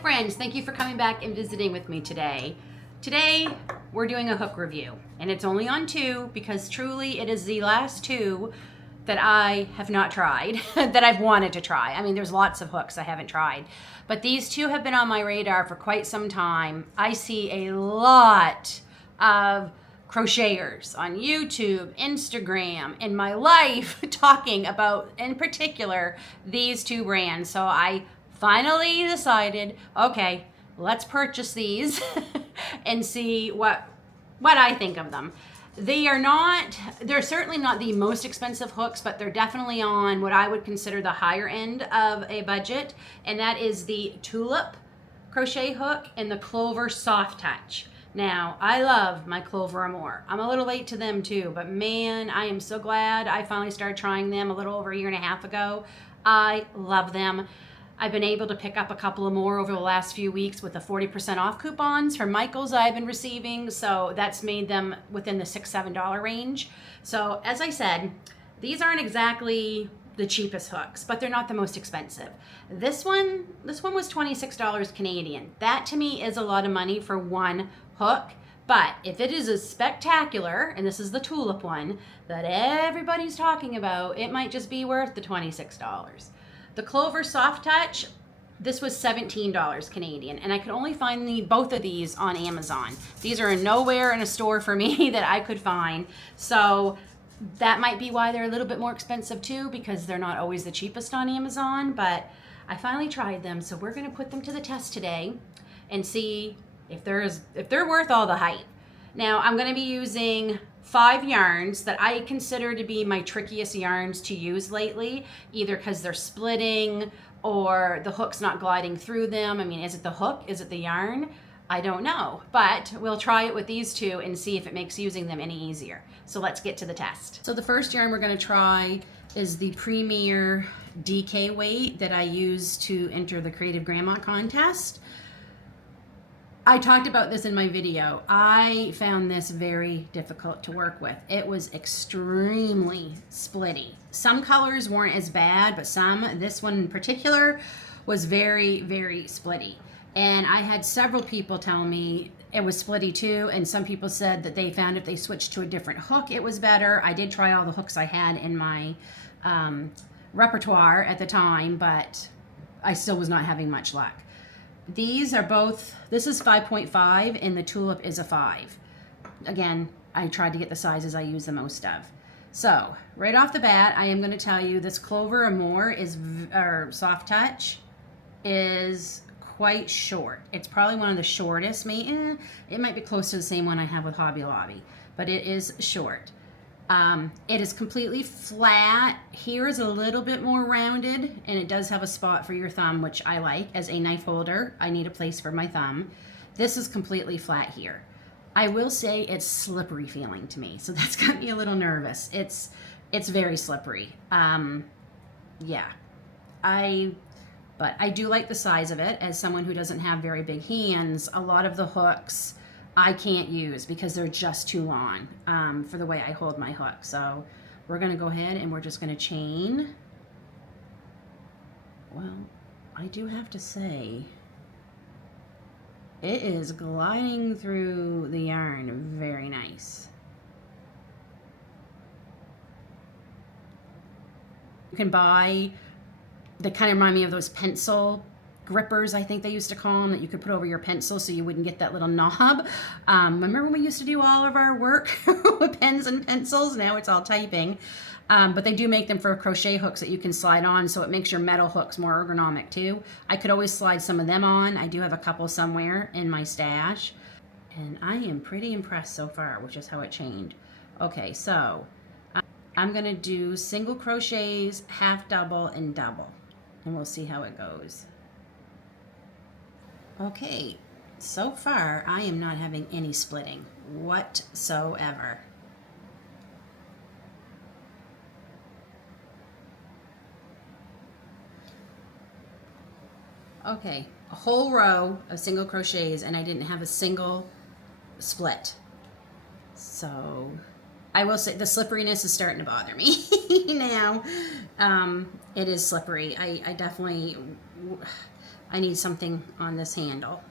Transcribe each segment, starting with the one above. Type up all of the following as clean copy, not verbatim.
friends, thank you for coming back and visiting with me today. Today we're doing a hook review, and it's only on two because truly it is the last two that I have not tried, that I've wanted to try. I mean, there's lots of hooks I haven't tried, but these two have been on my radar for quite some time. I see a lot of crocheters on YouTube, Instagram, in my life talking about, in particular, these two brands. So I finally decided, okay, let's purchase these and see what I think of them. They're certainly not the most expensive hooks, but they're definitely on what I would consider the higher end of a budget, and that is the Tulip crochet hook and the Clover Soft Touch. Now, I love my Clover Amour. I'm a little late to them too, but man, I am so glad I finally started trying them a little over a year and a half ago. I love them. I've been able to pick up a couple of more over the last few weeks with the 40% off coupons from Michaels I've been receiving, so that's made them within the $6, $7 range. So as I said, these aren't exactly the cheapest hooks, but they're not the most expensive. This one was $26 Canadian. That to me is a lot of money for one hook, but if it is a spectacular, and this is the Tulip one that everybody's talking about, it might just be worth the $26. The Clover Soft Touch, this was $17 Canadian, and I could only find both of these on Amazon. These are nowhere in a store for me that I could find, so that might be why they're a little bit more expensive too, because they're not always the cheapest on Amazon, but I finally tried them, so we're gonna put them to the test today and see if they're worth all the hype. Now, I'm gonna be using 5 yarns that I consider to be my trickiest yarns to use lately, either because they're splitting or the hook's not gliding through them. I mean, is it the hook? Is it the yarn? I don't know, but we'll try it with these two and see if it makes using them any easier. So let's get to the test. So the first yarn we're gonna try is the Premier DK weight that I used to enter the Creative Grandma contest. I talked about this in my video. I found this very difficult to work with. It was extremely splitty. Some colors weren't as bad, but this one in particular, was very, very splitty. And I had several people tell me it was splitty too, and some people said that they found if they switched to a different hook, it was better. I did try all the hooks I had in my repertoire at the time, but I still was not having much luck. These are both, this is 5.5 and the Tulip is a 5. Again, I tried to get the sizes I use the most of. So, right off the bat, I am going to tell you this Clover Amour or Soft Touch is quite short. It's probably one of the shortest. It might be close to the same one I have with Hobby Lobby, but it is short. It is completely flat. Here is a little bit more rounded, and it does have a spot for your thumb, which I like. As a knife holder, I need a place for my thumb. This is completely flat here. I will say it's slippery feeling to me, so that's got me a little nervous. It's very slippery. Yeah. But I do like the size of it. As someone who doesn't have very big hands, a lot of the hooks I can't use because they're just too long for the way I hold my hook. So we're gonna go ahead and we're just gonna chain. Well, I do have to say, it is gliding through the yarn very nice. You can buy, they kind of remind me of those pencil grippers, I think they used to call them, that you could put over your pencil so you wouldn't get that little knob. Remember when we used to do all of our work with pens and pencils? Now it's all typing. But they do make them for crochet hooks that you can slide on, so it makes your metal hooks more ergonomic too. I could always slide some of them on. I do have a couple somewhere in my stash. And I am pretty impressed so far, which is how it chained. Okay, so I'm gonna do single crochets, half double, and double. And we'll see how it goes. Okay, so far I am not having any splitting whatsoever. Okay, a whole row of single crochets and I didn't have a single split. So I will say the slipperiness is starting to bother me now. It is slippery. I definitely, I need something on this handle.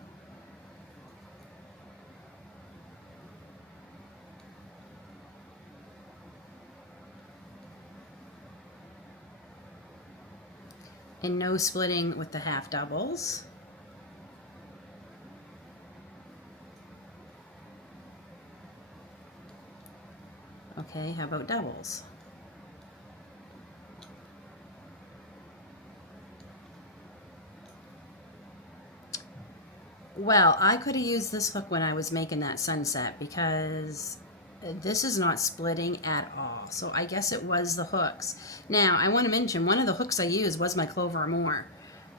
And no splitting with the half doubles. Okay, how about doubles? Well, I could have used this hook when I was making that sunset because this is not splitting at all. So I guess it was the hooks. Now, I want to mention one of the hooks I used was my Clover More.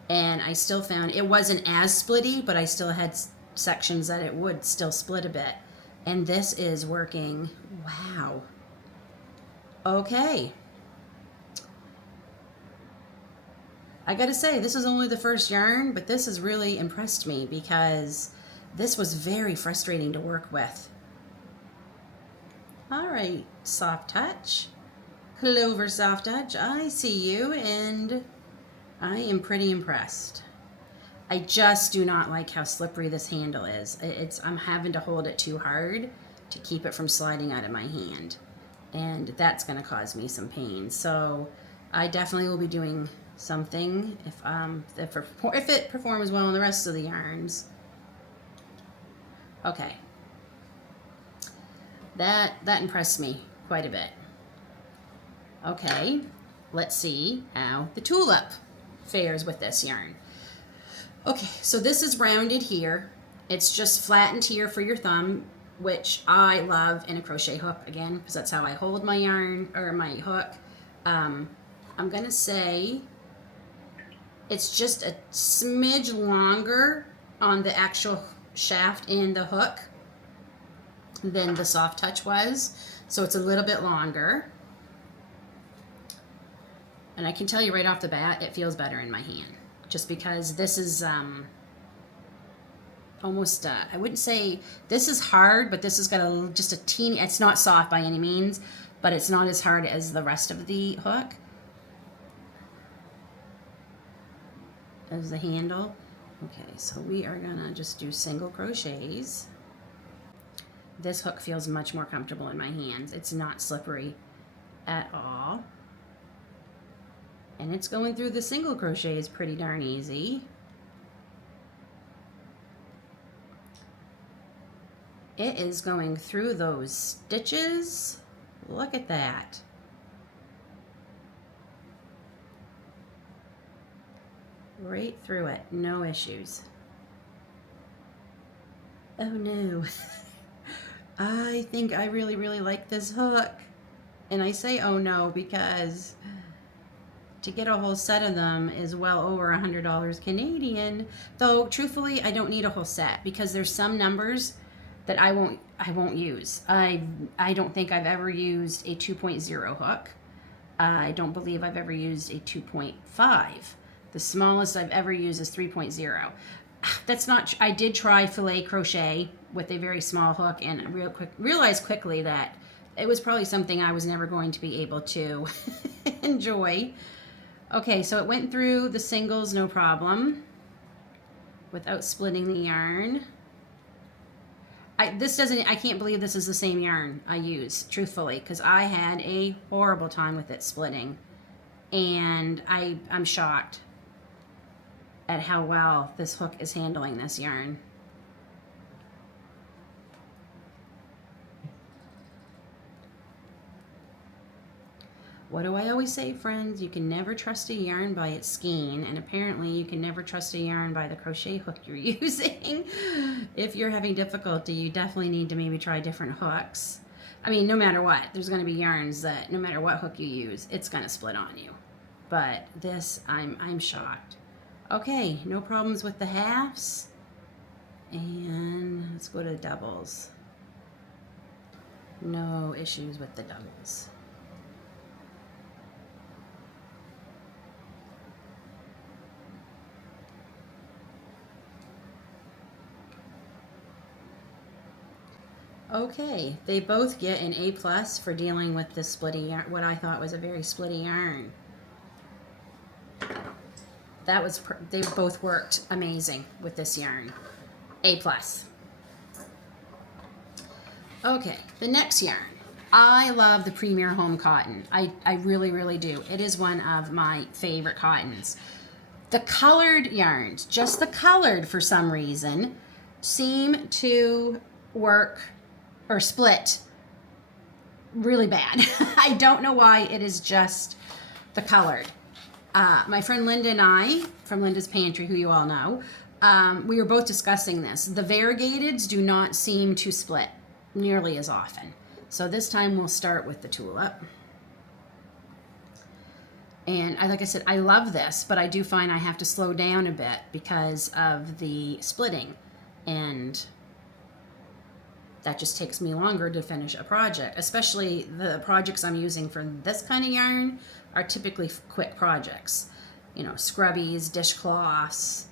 And I still found it wasn't as splitty, but I still had sections that it would still split a bit. And this is working. Wow. Okay. I gotta say, this is only the first yarn, but this has really impressed me because this was very frustrating to work with. All right, Soft Touch, Clover Soft Touch, I see you, and I am pretty impressed. I just do not like how slippery this handle is. I'm having to hold it too hard to keep it from sliding out of my hand, and that's going to cause me some pain. So I definitely will be doing something if it performs well in the rest of the yarns. Okay, that impressed me quite a bit. Okay, let's see how the Tulip fares with this yarn. Okay, so this is rounded here. It's just flattened here for your thumb, which I love in a crochet hook, again, because that's how I hold my yarn, or my hook. I'm gonna say it's just a smidge longer on the actual shaft and the hook than the Soft Touch was. So it's a little bit longer. And I can tell you right off the bat, it feels better in my hand. Just because this is almost, I wouldn't say, this is hard, but this has got just a teeny, it's not soft by any means, but it's not as hard as the rest of the hook. As the handle. Okay, so we are gonna just do single crochets. This hook feels much more comfortable in my hands. It's not slippery at all. And it's going through the single crochets pretty darn easy. It is going through those stitches. Look at that. Right through it, no issues. Oh no. I think I really, really like this hook. And I say oh no because to get a whole set of them is well over $100 Canadian. Though truthfully, I don't need a whole set because there's some numbers that I won't use. I don't think I've ever used a 2.0 hook. I don't believe I've ever used a 2.5. The smallest I've ever used is 3.0. That's not, I did try filet crochet with a very small hook and realized quickly that it was probably something I was never going to be able to enjoy. Okay, so it went through the singles no problem without splitting the yarn. I can't believe this is the same yarn I use, truthfully, because I had a horrible time with it splitting. And I'm shocked at how well this hook is handling this yarn. What do I always say, friends? You can never trust a yarn by its skein, and apparently you can never trust a yarn by the crochet hook you're using. If you're having difficulty, you definitely need to maybe try different hooks. I mean, no matter what, there's going to be yarns that no matter what hook you use, it's going to split on you. But this, I'm shocked. Okay, no problems with the halves. And let's go to the doubles. No issues with the doubles. Okay, they both get an A+ for dealing with this splitty yarn, what I thought was a very splitty yarn. they both worked amazing with this yarn. A+. Okay, the next yarn. I love the Premier Home Cotton. I really, really do. It is one of my favorite cottons. The colored yarns, just the colored for some reason, seem to work or split really bad. I don't know why. It is just the colored. My friend Linda and I, from Linda's Pantry, who you all know, we were both discussing this. The variegateds do not seem to split nearly as often. So this time we'll start with the Tulip. And like I said, I love this, but I do find I have to slow down a bit because of the splitting. And that just takes me longer to finish a project. Especially the projects I'm using for this kind of yarn are typically quick projects. You know, scrubbies, dishcloths,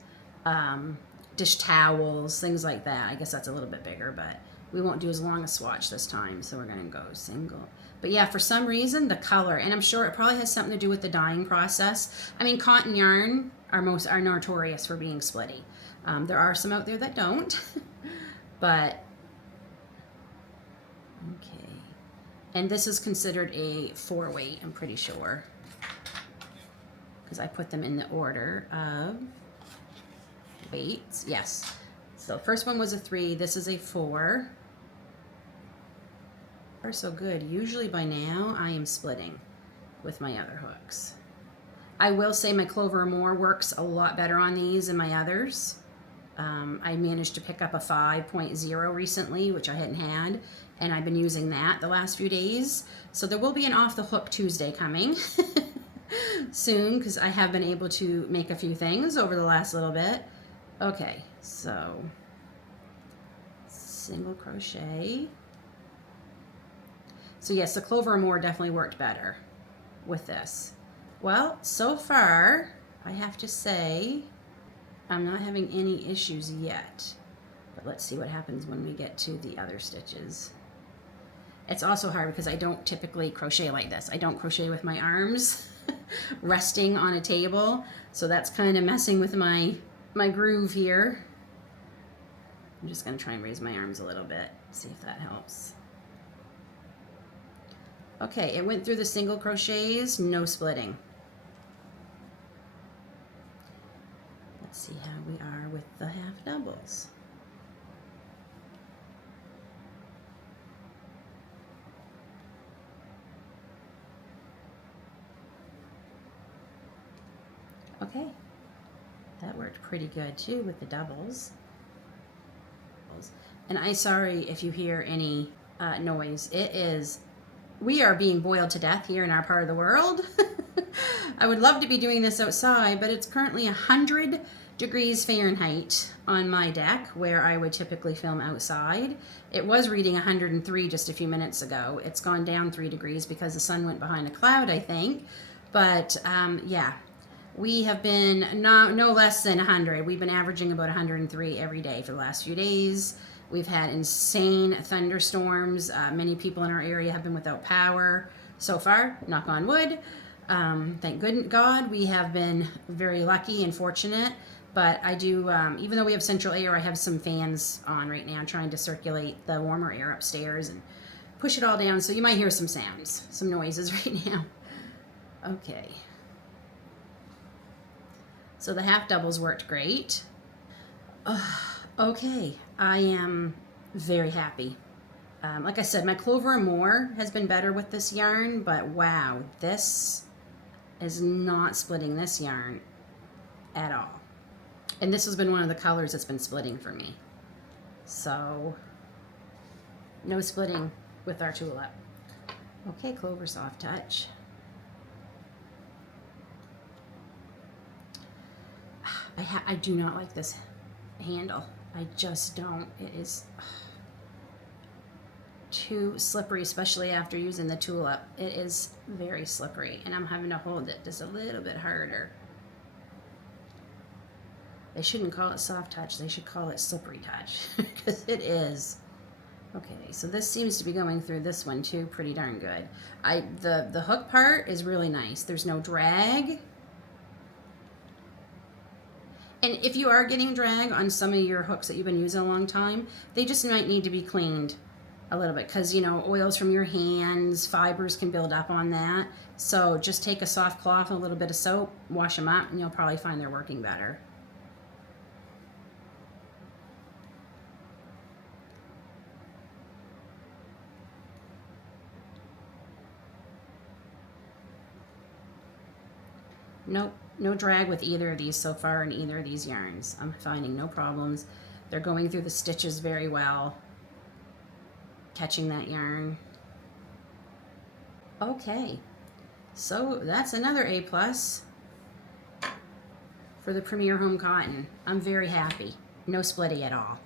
dish towels, things like that. I guess that's a little bit bigger, but we won't do as long a swatch this time, so we're going to go single. But yeah, for some reason, the color, and I'm sure it probably has something to do with the dyeing process. I mean, cotton yarn are notorious for being splitty. There are some out there that don't, but okay. And this is considered a 4-weight, I'm pretty sure, because I put them in the order of weights. Yes. So first one was a 3. This is a 4. Are so good. Usually by now I am splitting with my other hooks. I will say my Clover More works a lot better on these than my others. I managed to pick up a 5.0 recently, which I hadn't had, and I've been using that the last few days. So there will be an Off the Hook Tuesday coming soon, because I have been able to make a few things over the last little bit. Okay, so single crochet. So yes, the Clover More definitely worked better with this. Well, so far, I have to say, I'm not having any issues yet. But let's see what happens when we get to the other stitches. It's also hard because I don't typically crochet like this. I don't crochet with my arms resting on a table. So that's kind of messing with my groove here. I'm just going to try and raise my arms a little bit, see if that helps. Okay, it went through the single crochets, no splitting. Let's see how we are with the half doubles. Okay, that worked pretty good too with the doubles. And I'm sorry if you hear any noise. We are being boiled to death here in our part of the world. I would love to be doing this outside, but it's currently 100 degrees Fahrenheit on my deck where I would typically film outside. It was reading 103 just a few minutes ago. It's gone down 3 degrees because the sun went behind a cloud, I think. But yeah, we have been no less than 100. We've been averaging about 103 every day for the last few days. We've had insane thunderstorms. Many people in our area have been without power so far, knock on wood. Thank God we have been very lucky and fortunate. But I do, even though we have central air, I have some fans on right now trying to circulate the warmer air upstairs and push it all down. So you might hear some sounds, some noises right now. Okay. So the half doubles worked great. Okay, I am very happy. Like I said, my Clover More has been better with this yarn, but wow, this is not splitting this yarn at all. And this has been one of the colors that's been splitting for me. So, no splitting with our Tulip. Okay, Clover Soft Touch. I do not like this handle. I just don't. It is too slippery, especially after using the Tulip. It is very slippery, and I'm having to hold it just a little bit harder. They shouldn't call it soft touch. They should call it slippery touch, because it is. Okay, so this seems to be going through this one too pretty darn good. The hook part is really nice. There's no drag. And if you are getting drag on some of your hooks that you've been using a long time, they just might need to be cleaned a little bit because, you know, oils from your hands, fibers can build up on that. So just take a soft cloth and a little bit of soap, wash them up, and you'll probably find they're working better. Nope, no drag with either of these so far in either of these yarns. I'm finding no problems. They're going through the stitches very well, catching that yarn. Okay, so that's another A+ for the Premier Home Cotton. I'm very happy. No splitty at all.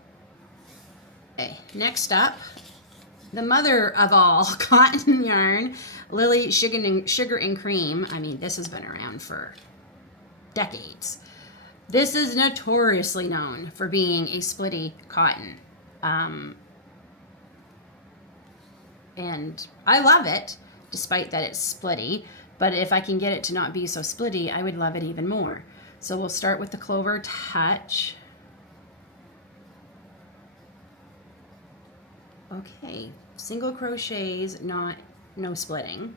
Okay, next up, the mother of all cotton yarn, Lily Sugar and Cream. I mean, this has been around for decades. This is notoriously known for being a splitty cotton. And I love it, despite that it's splitty. But if I can get it to not be so splitty, I would love it even more. So we'll start with the Clover Touch. Okay, single crochets, no splitting.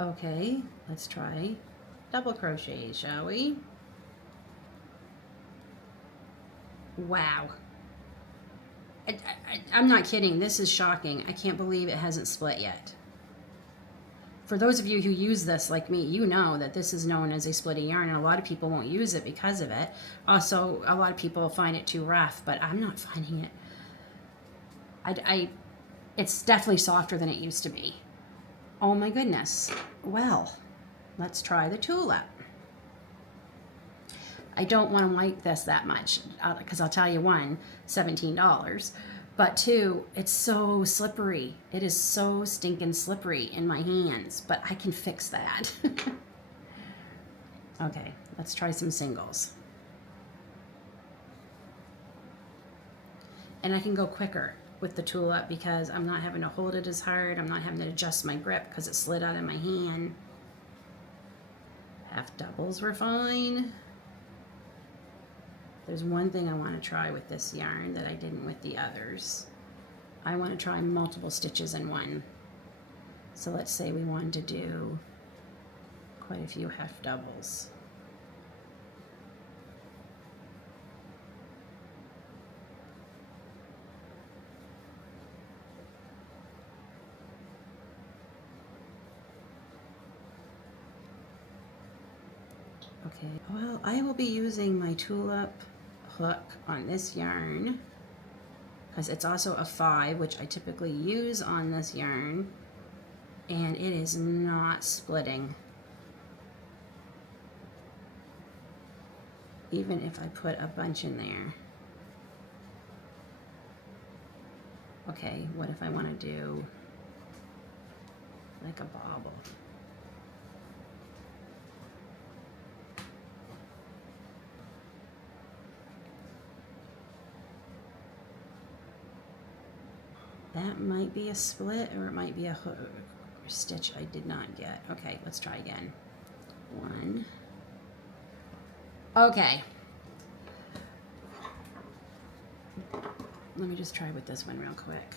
Okay, let's try double crochet, shall we? Wow. I'm not kidding. This is shocking. I can't believe it hasn't split yet. For those of you who use this like me, you know that this is known as a splitty yarn, and a lot of people won't use it because of it. Also, a lot of people find it too rough, but I'm not finding it. It's definitely softer than it used to be. Oh my goodness. Well, let's try the Tulip. I don't want to like this that much because I'll tell you, one, $17. But two, it's so slippery. It is so stinking slippery in my hands, but I can fix that. Okay, let's try some singles. And I can go quicker with the Tulip because I'm not having to hold it as hard. I'm not having to adjust my grip because it slid out of my hand. Half doubles were fine. There's one thing I want to try with this yarn that I didn't with the others. I want to try multiple stitches in one. So let's say we wanted to do quite a few half doubles. Okay, well, I will be using my Tulip hook on this yarn because it's also a 5, which I typically use on this yarn, and it is not splitting. Even if I put a bunch in there. Okay, what if I want to do like a bobble? That might be a split, or it might be a hook stitch I did not get. Okay, let's try again. One. Okay. Let me just try with this one real quick,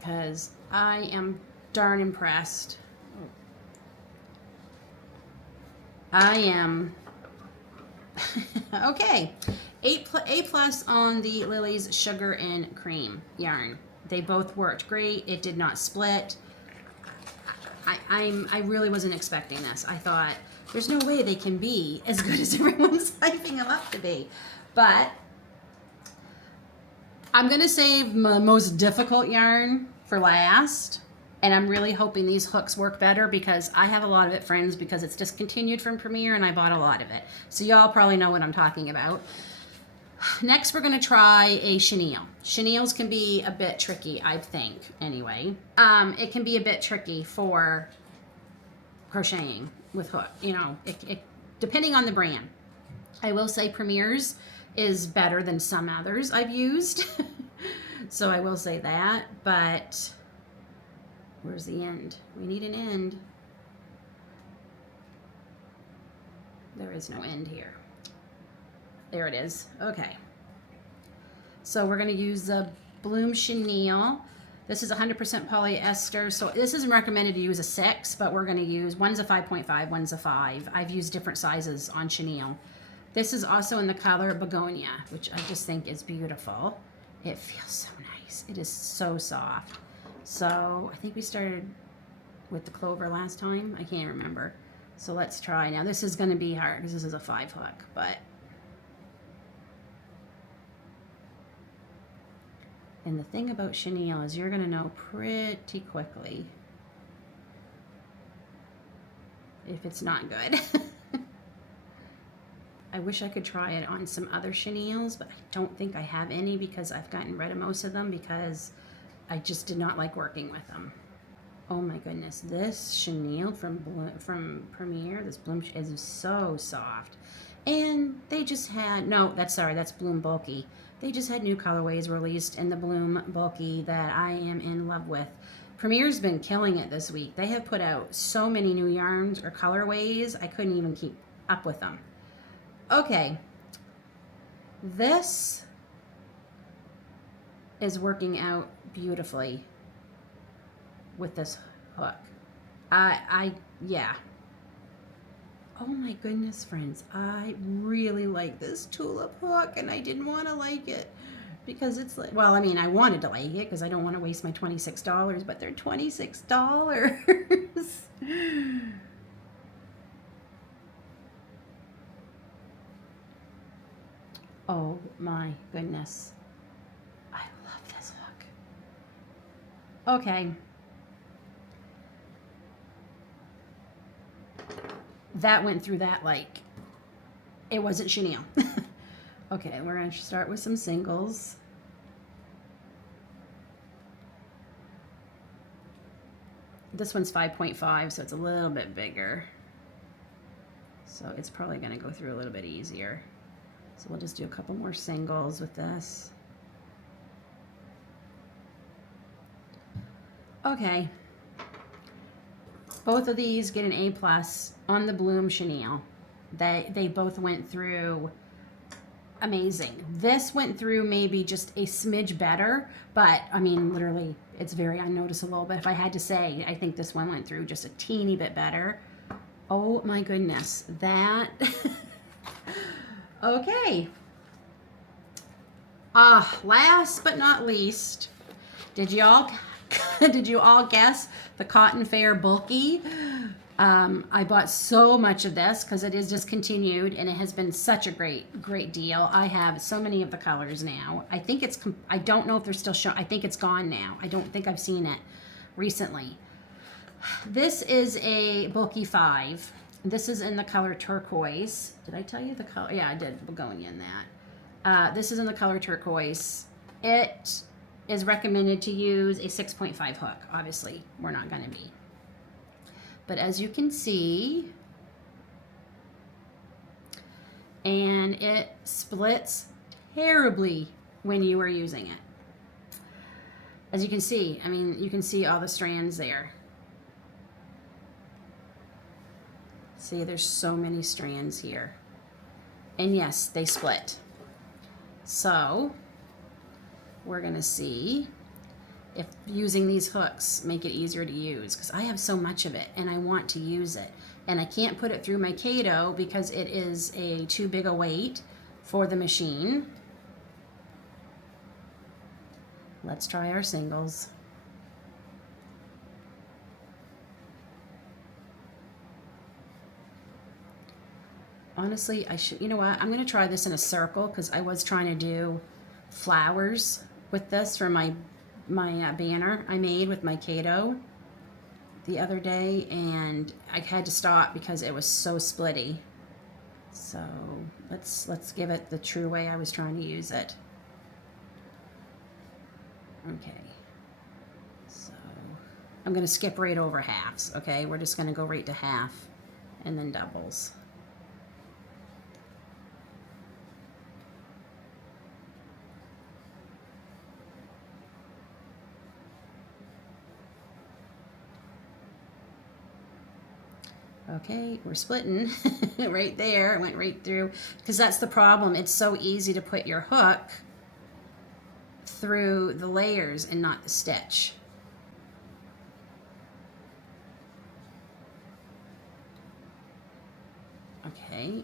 because I am darn impressed. I am. Okay. A+ on the Lily's Sugar and Cream yarn. They both worked great. It did not split. I really wasn't expecting this. I thought there's no way they can be as good as everyone's hyping them up to be. But I'm gonna save my most difficult yarn for last. And I'm really hoping these hooks work better because I have a lot of it, friends, because it's discontinued from Premier and I bought a lot of it. So y'all probably know what I'm talking about. Next, we're going to try a chenille. Chenilles can be a bit tricky, I think, anyway. It can be a bit tricky for crocheting with hook. You know, depending on the brand. I will say Premier's is better than some others I've used. So I will say that. But Where's the end? We need an end. There is no end here. There it is. Okay. So we're going to use the Bloom Chenille. This is 100% polyester. So this isn't recommended to use a 6, but we're going to use, one's a 5.5, one's a 5. I've used different sizes on Chenille. This is also in the color Begonia, which I just think is beautiful. It feels so nice. It is so soft. So I think we started with the Clover last time. I can't remember. So let's try. Now this is going to be hard because this is a 5 hook, but. And the thing about Chenille is you're going to know pretty quickly if it's not good. I wish I could try it on some other Chenilles, but I don't think I have any because I've gotten rid of most of them because I just did not like working with them. Oh my goodness, this Chenille from Premier, this Bloom is so soft. And they just had, no, that's Bloom Bulky. They just had new colorways released in the Bloom Bulky that I am in love with. Premier's been killing it this week. They have put out so many new yarns or colorways, I couldn't even keep up with them. Okay, this is working out beautifully with this hook. Yeah. Oh my goodness, friends, I really like this tulip hook, and I didn't want to like it because it's like, well, I mean, I wanted to like it because I don't want to waste my $26, but they're $26. Oh my goodness. I love this hook. Okay. That went through that like it wasn't Chenille. Okay, we're going to start with some singles. This one's 5.5, so it's a little bit bigger. So it's probably going to go through a little bit easier. So we'll just do a couple more singles with this. Okay. Both of these get an A+ on the Bloom Chenille. They both went through amazing. This went through maybe just a smidge better, but I mean, literally, it's very unnoticeable. But if I had to say, I think this one went through just a teeny bit better. Oh my goodness, that. Okay. Last but not least, did you all guess the Cotton Fair Bulky? I bought so much of this because it is discontinued, and it has been such a great deal. I have so many of the colors now. I think it's, I don't know if they're still showing. I think it's gone now. I don't think I've seen it recently. This is a Bulky 5. This is in the color turquoise. Did I tell you the color? Yeah, I did. Begonia in that. This is in the color turquoise. It is recommended to use a 6.5 hook. Obviously, we're not going to be. But as you can see, and it splits terribly when you are using it. As you can see, I mean, you can see all the strands there. See, there's so many strands here. And yes, they split. So we're gonna see if using these hooks make it easier to use, because I have so much of it and I want to use it. And I can't put it through my Kato because it is too big a weight for the machine. Let's try our singles. Honestly, you know what? I'm going to try this in a circle because I was trying to do flowers with this for my banner I made with my Kato the other day, and I had to stop because it was so splitty. So let's give it the true way I was trying to use it. Okay. So I'm going to skip right over halves, okay? We're just going to go right to half and then doubles. Okay, we're splitting right there. It went right through, because that's the problem. It's so easy to put your hook through the layers and not the stitch. Okay.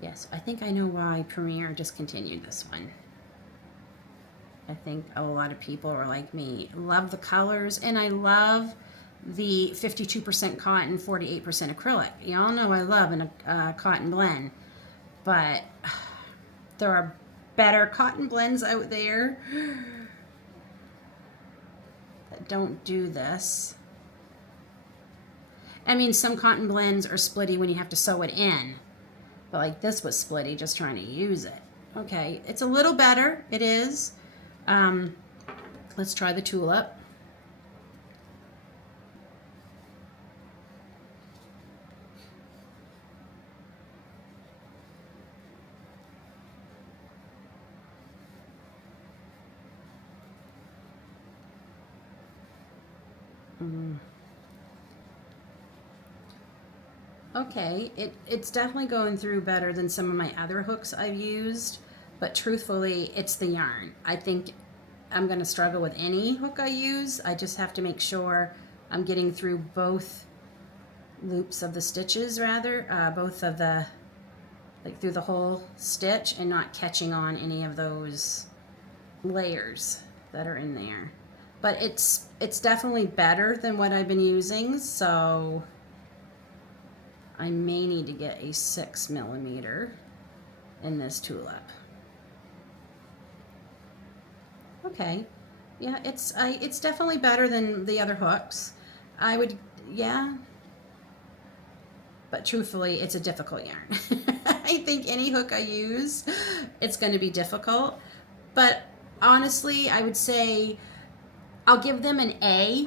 Yes, I think I know why Premier discontinued this one. I think a lot of people are like me. Love the colors, and I love the 52% cotton, 48% acrylic. Y'all know I love a cotton blend, but there are better cotton blends out there that don't do this. I mean, some cotton blends are splitty when you have to sew it in, but like this was splitty just trying to use it. Okay, it's a little better. It is. Let's try the tulip. Okay, it's definitely going through better than some of my other hooks I've used, but truthfully, it's the yarn. I think I'm going to struggle with any hook I use. I just have to make sure I'm getting through both loops of the stitches, rather, both of the, like through the whole stitch, and not catching on any of those layers that are in there. But it's definitely better than what I've been using, so I may need to get a 6mm in this tulip. Okay, yeah, it's definitely better than the other hooks. I would, yeah, but truthfully, it's a difficult yarn. I think any hook I use, it's going to be difficult. But honestly, I would say I'll give them an A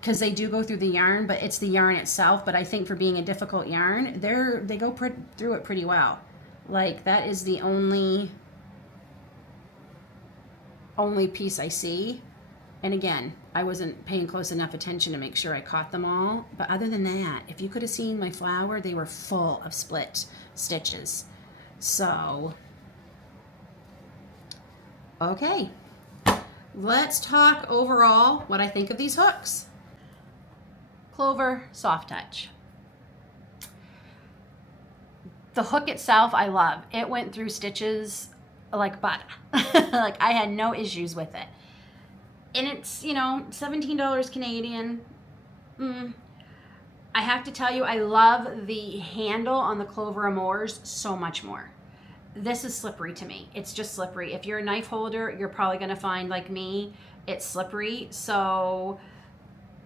because they do go through the yarn, but it's the yarn itself. But I think for being a difficult yarn, they go through it pretty well. Like that is the only piece I see. And again, I wasn't paying close enough attention to make sure I caught them all. But other than that, if you could have seen my flower, they were full of split stitches. So, okay. Let's talk overall what I think of these hooks. Clover Soft Touch. The hook itself, I love. It went through stitches like butter. Like I had no issues with it. And it's, you know, $17 Canadian. I have to tell you, I love the handle on the Clover Amours so much more. This is slippery to me. It's just slippery. If you're a knife holder, you're probably going to find, like me, it's slippery. So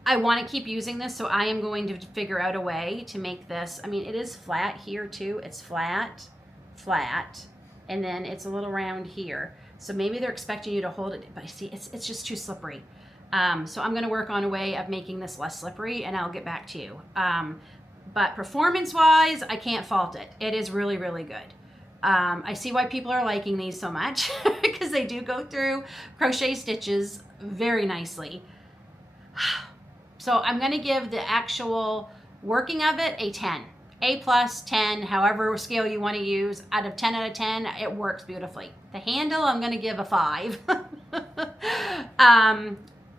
I want to keep using this, so I am going to figure out a way to make this. I mean, it is flat here too. It's flat, flat, and then it's a little round here. So maybe they're expecting you to hold it, but see, it's just too slippery. So I'm going to work on a way of making this less slippery, and I'll get back to you. But performance-wise, I can't fault it. It is really, really good. I see why people are liking these so much because they do go through crochet stitches very nicely. So I'm going to give the actual working of it a 10. A plus, 10, however scale you want to use. Out of 10 out of 10, it works beautifully. The handle, I'm going to give a 5.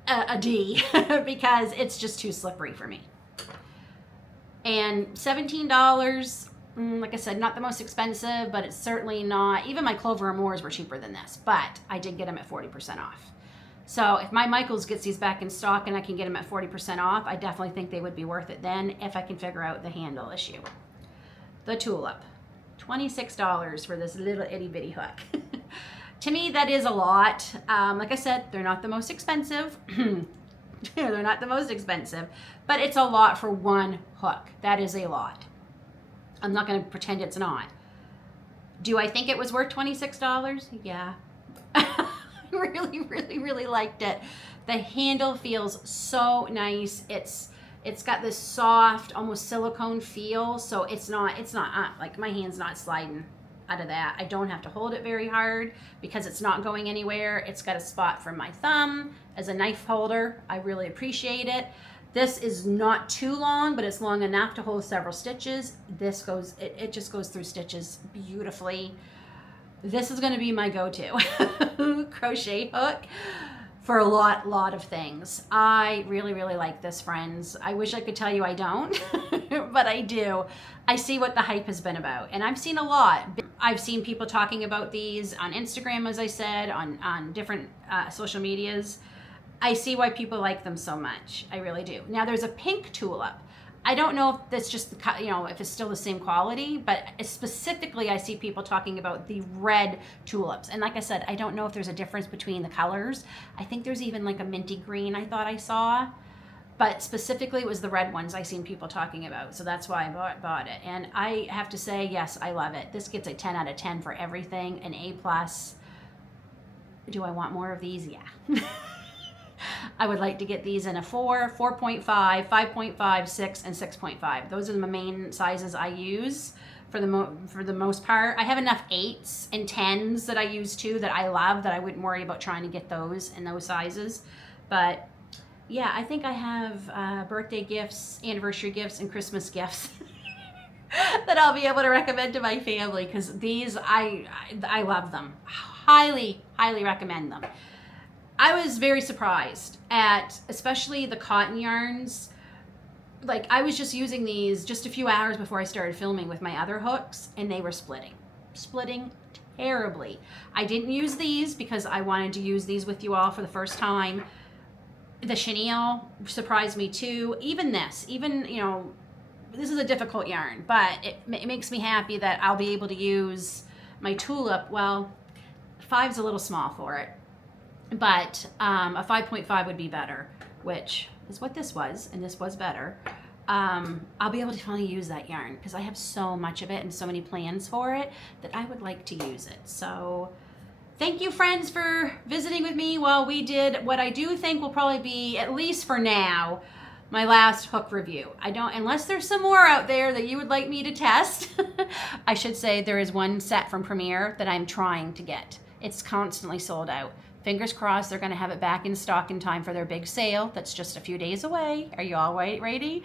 A D because it's just too slippery for me. And $17, like I said, not the most expensive, but it's certainly not. Even my Clover Amours were cheaper than this, but I did get them at 40% off. So if my Michaels gets these back in stock and I can get them at 40% off, I definitely think they would be worth it then if I can figure out the handle issue. The Tulip, $26 for this little itty bitty hook. To me, that is a lot. Like I said, they're not the most expensive. They're not the most expensive, but it's a lot for one hook. That is a lot. I'm not going to pretend it's not. Do I think it was worth $26? Yeah. I really, really, really liked it. The handle feels so nice. It's got this soft, almost silicone feel, so it's not like my hand's not sliding out of that. I don't have to hold it very hard because it's not going anywhere. It's got a spot for my thumb as a knife holder. I really appreciate it. This is not too long, but it's long enough to hold several stitches. This goes, it just goes through stitches beautifully. This is going to be my go-to crochet hook for a lot of things. I really like this, friends. I wish I could tell you I don't, but I do. I see what the hype has been about, and I've seen a lot. I've seen people talking about these on Instagram, as I said, on different social medias. I see why people like them so much. I really do. Now there's a pink tulip. I don't know if that's just the, if it's still the same quality, but specifically I see people talking about the red tulips. And like I said, I don't know if there's a difference between the colors. I think there's even like a minty green I thought I saw, but specifically it was the red ones I seen people talking about. So that's why I bought it. And I have to say, yes, I love it. This gets a 10 out of 10 for everything, an A+. Do I want more of these? Yeah. I would like to get these in a 4, 4.5, 5.5, 6, and 6.5. Those are the main sizes I use for the most part. I have enough 8s and 10s that I use too that I love, that I wouldn't worry about trying to get those in those sizes. But yeah, I think I have birthday gifts, anniversary gifts, and Christmas gifts that I'll be able to recommend to my family, because these, I love them. Highly recommend them. I was very surprised at, especially the cotton yarns. Like, I was just using these just a few hours before I started filming with my other hooks, and they were splitting terribly. I didn't use these because I wanted to use these with you all for the first time. The chenille surprised me too. Even this, this is a difficult yarn, but it makes me happy that I'll be able to use my tulip. Well, 5's a little small for it, but a 5.5 would be better, which is what this was, and this was better. I'll be able to finally use that yarn because I have so much of it and so many plans for it that I would like to use it. So thank you, friends, for visiting with me while we did what I do think will probably be, at least for now, my last hook review. Unless there's some more out there that you would like me to test. I should say there is one set from Premier that I'm trying to get. It's constantly sold out. Fingers crossed they're going to have it back in stock in time for their big sale that's just a few days away. Are you all ready?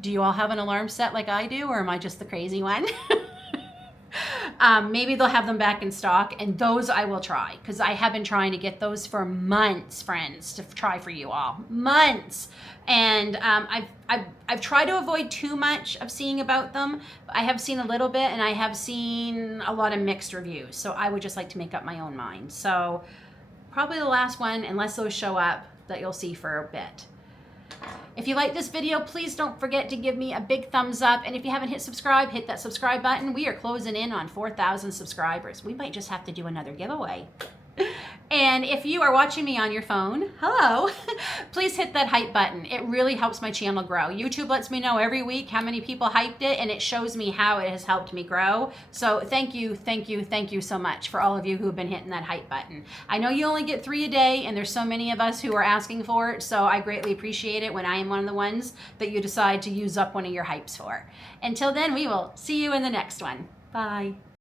Do you all have an alarm set like I do, or am I just the crazy one? Maybe they'll have them back in stock, and those I will try, because I have been trying to get those for months, friends, to try for you all. Months. And I've tried to avoid too much of seeing about them. I have seen a little bit, and I have seen a lot of mixed reviews, so I would just like to make up my own mind. So probably the last one, unless those show up, that you'll see for a bit. If you like this video, please don't forget to give me a big thumbs up. And if you haven't hit subscribe, hit that subscribe button. We are closing in on 4,000 subscribers. We might just have to do another giveaway. And if you are watching me on your phone, hello, please hit that hype button. It really helps my channel grow. YouTube lets me know every week how many people hyped it, and it shows me how it has helped me grow. So thank you so much for all of you who have been hitting that hype button. I know you only get 3 a day, and there's so many of us who are asking for it, so I greatly appreciate it when I am one of the ones that you decide to use up one of your hypes for. Until then, we will see you in the next one. Bye.